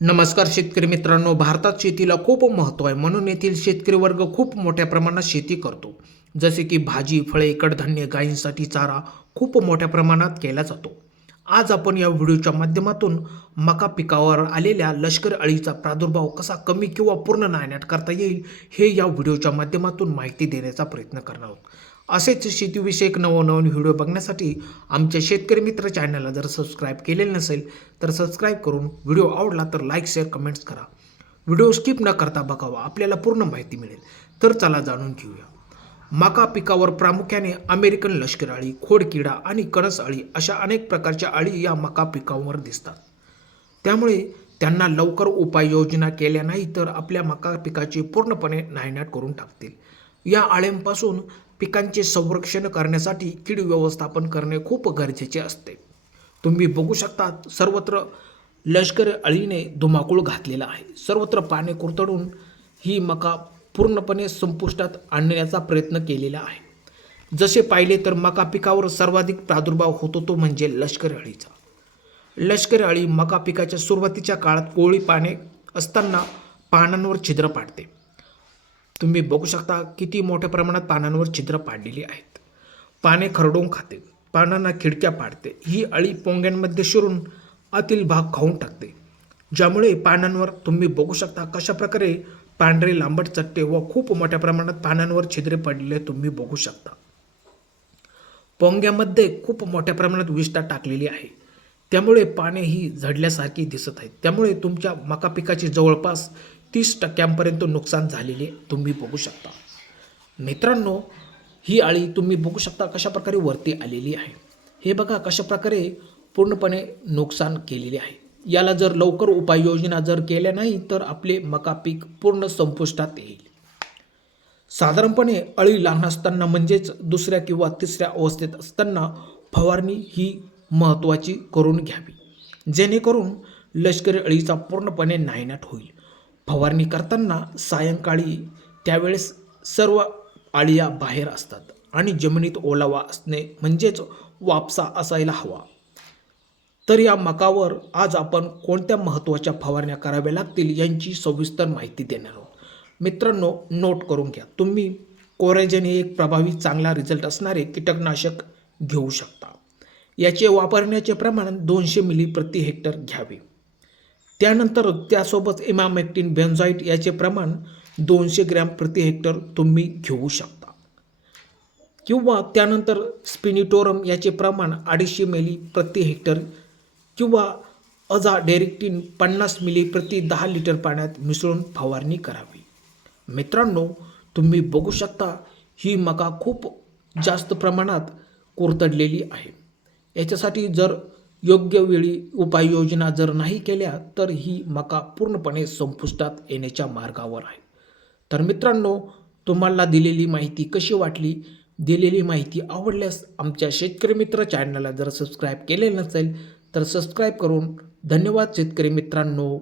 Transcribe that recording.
नमस्कार शेतकरी मित्रांनो, भारतात शेतीला खूप महत्त्व आहे. म्हणून येथील शेतकरी वर्ग खूप मोठ्या प्रमाणात शेती करतो. जसे की भाजी, फळे, कडधान्य, गायींसाठी चारा खूप मोठ्या प्रमाणात केला जातो. आज आपण या व्हिडिओच्या माध्यमातून मका पिकावर आलेल्या लष्करी अळीचा प्रादुर्भाव कसा कमी किंवा पूर्ण नायनाट करता येईल, हे या व्हिडिओच्या माध्यमातून माहिती देण्याचा प्रयत्न करणार आहोत. असेच शेतीविषयक नवनवीन व्हिडिओ बघण्यासाठी आमच्या शेतकरी मित्र चॅनलला जर सबस्क्राईब केलेलं नसेल तर सबस्क्राईब करून, व्हिडिओ आवडला तर लाईक शेअर कमेंट्स करा. व्हिडिओ स्किप न करता बघावा, आपल्याला पूर्ण माहिती मिळेल. तर चला जाणून घेऊया. मका पिकावर प्रामुख्याने अमेरिकन लष्करी अळी, खोडकिडा आणि कणस अळी अशा अनेक प्रकारच्या अळी या मका पिकावर दिसतात. त्यामुळे त्यांना लवकर उपाययोजना केल्या नाही तर आपल्या मका पिकाचे पूर्णपणे नायनाट करून टाकतील. या अळ्यांपासून पिकांचे संरक्षण करण्यासाठी कीड व्यवस्थापन करणे खूप गरजेचे असते. तुम्ही बघू शकता, सर्वत्र लष्करी अळीने धुमाकूळ घातलेला आहे. सर्वत्र पाने कुरतडून ही मका पूर्णपणे संपुष्टात आणण्याचा प्रयत्न केलेला आहे. जसे पाहिले तर मका पिकावर सर्वाधिक प्रादुर्भाव होतो तो म्हणजे लष्करी अळीचा. लष्करी अळी मका पिकाच्या सुरुवातीच्या काळात कोवळी पाने असताना पानांवर छिद्र पाडते. तुम्ही बघू शकता किती मोठ्या प्रमाणात पानांवर छिद्र पाडलेली आहेत. पाने खरडून खाते, पानांना खिडक्या पाडते. ही अळी पोंग्यांमध्ये शिरून आतील भाग खाऊन टाकते, ज्यामुळे पानांवर तुम्ही बघू शकता कशा प्रकारे पांढरे लांबट चट्टे व खूप मोठ्या प्रमाणात पानांवर छिद्रे पडलेले तुम्ही बघू शकता. पोंग्यामध्ये खूप मोठ्या प्रमाणात विष्ठा टाकलेली आहे, त्यामुळे पाने ही झडल्यासारखी दिसत आहेत. त्यामुळे तुमच्या मका पिकाचे जवळपास 30% नुकसान झालेले तुम्ही बघू शकता. मित्रांनो, ही अळी तुम्ही बघू शकता कशा प्रकारे वरती आलेली आहे. हे बघा कशा प्रकारे पूर्णपणे नुकसान केलेले आहे. याला जर लवकर उपाययोजना जर केल्या नाही तर आपले मका पीक पूर्ण संपुष्टात येईल. साधारणपणे अळी लहान असताना म्हणजेच दुसऱ्या किंवा तिसऱ्या अवस्थेत असताना फवारणी ही महत्त्वाची करून घ्यावी, जेणेकरून लष्करी अळीचा पूर्णपणे नायनाट होईल. फवारणी करताना सायंकाळी, त्यावेळेस सर्व अळ्या बाहेर असतात आणि जमिनीत ओलावा असणे म्हणजेच वापसा असायला हवा. तर या मकावर आज आपण कोणत्या महत्त्वाच्या फवारण्या कराव्या लागतील यांची सविस्तर माहिती देणार आहोत. मित्रांनो, नोट करून घ्या. तुम्ही कोराजेन हे एक प्रभावी चांगला रिझल्ट असणारे कीटकनाशक घेऊ शकता. याचे वापरण्याचे प्रमाण 200 मिली प्रति हेक्टर घ्यावे. त्यानंतर त्यासोबत इमामेक्टिन बेन्झोएट याचे प्रमाण 200 ग्रॅम प्रति हेक्टर तुम्ही घेऊ शकता. किंवा त्यानंतर स्पिनिटोरम याचे प्रमाण 250 मिली प्रति हेक्टर किंवा अझाडेरेक्टिन 50 मिली प्रति 10 लिटर पाण्यात मिसळून फवारणी करावी. मित्रांनो, तुम्ही बघू शकता ही मका खूप जास्त प्रमाणात कुरतडलेली आहे. याच्यासाठी जर योग्य वेळी उपाययोजना जर नाही केल्या तर ही मका पूर्णपणे संपुष्टात येण्याच्या मार्गावर आहे. तर मित्रांनो, तुम्हाला दिलेली माहिती कशी वाटली? दिलेली माहिती आवडल्यास आमच्या शेतकरी मित्र चॅनलला जर सबस्क्राईब केले नसेल तर सबस्क्राईब करून धन्यवाद शेतकरी मित्रांनो.